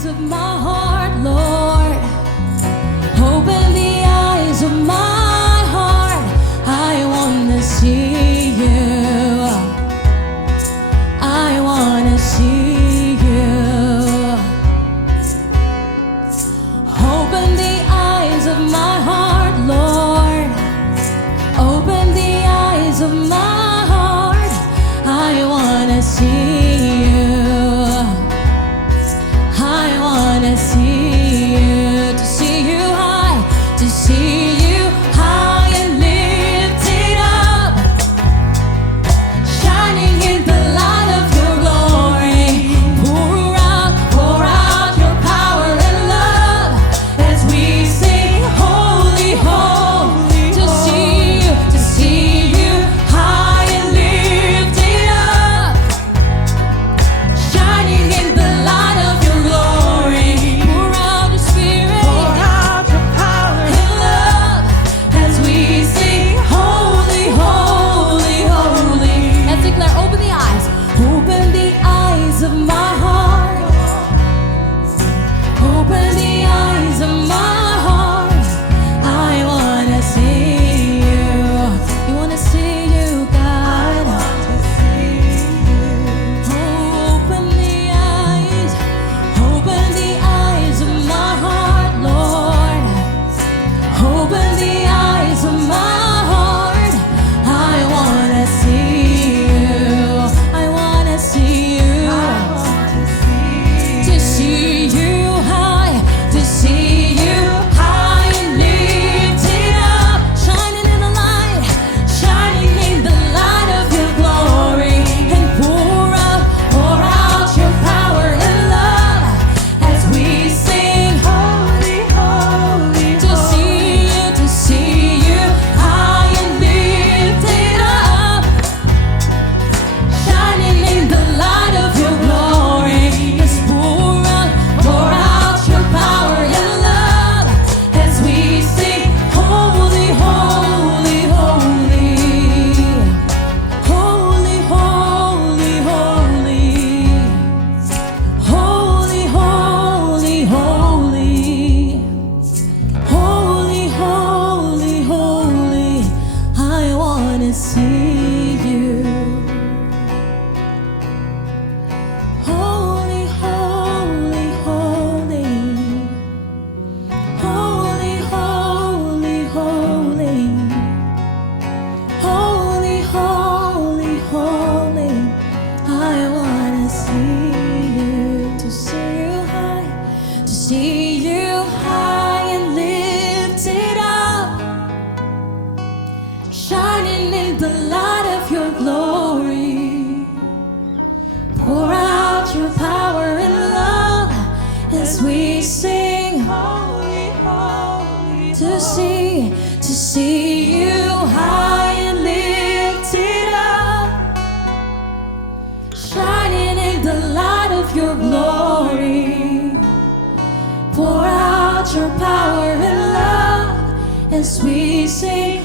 eyes of my heart, Lord. Open the eyes of my heart. I want to see you. I want to see you. Open the eyes of my heart, Lord. Open the eyes of my heart. I want to see you. I want to see you. To see you high. To see you high and lifted up, shining in the light of your glory. Pour out your power and love as we sing, holy, holy. To see you high and lifted up, shining in the light of your glory. Pour out your spirit, pour out your power and love as we sing, holy, holy, holy. Let's declare, open the eyes. Open the eyes of my heart. Open the eyes of my heart. I want to see you. You want to see you, God. I want to see you. Open the eyes. Open the eyes of my heart, Lord. Open the eyes of my heart. I want to see you. I want to see you. I want to see you. To see you high. To see you high and lifted up, shining in the light. Shining in the light of your glory. And pour out your power and love as we sing, holy, holy. To see you high and lifted up, shining in the light of your glory. Yes, pour out your power and love as we sing, holy, holy, holy. Holy, holy, holy. Holy, holy, holy. Holy, holy, holy. I want to see you. Holy, holy, holy. Holy, holy, holy. Holy, holy, holy. I want to see you. To see you high. To see you high and lifted up, shining in the light of your glory. Pour out your power and love as we sing, holy, holy. To see you high and lifted up, shining in the light of your glory. Pour out your power and love as we sing,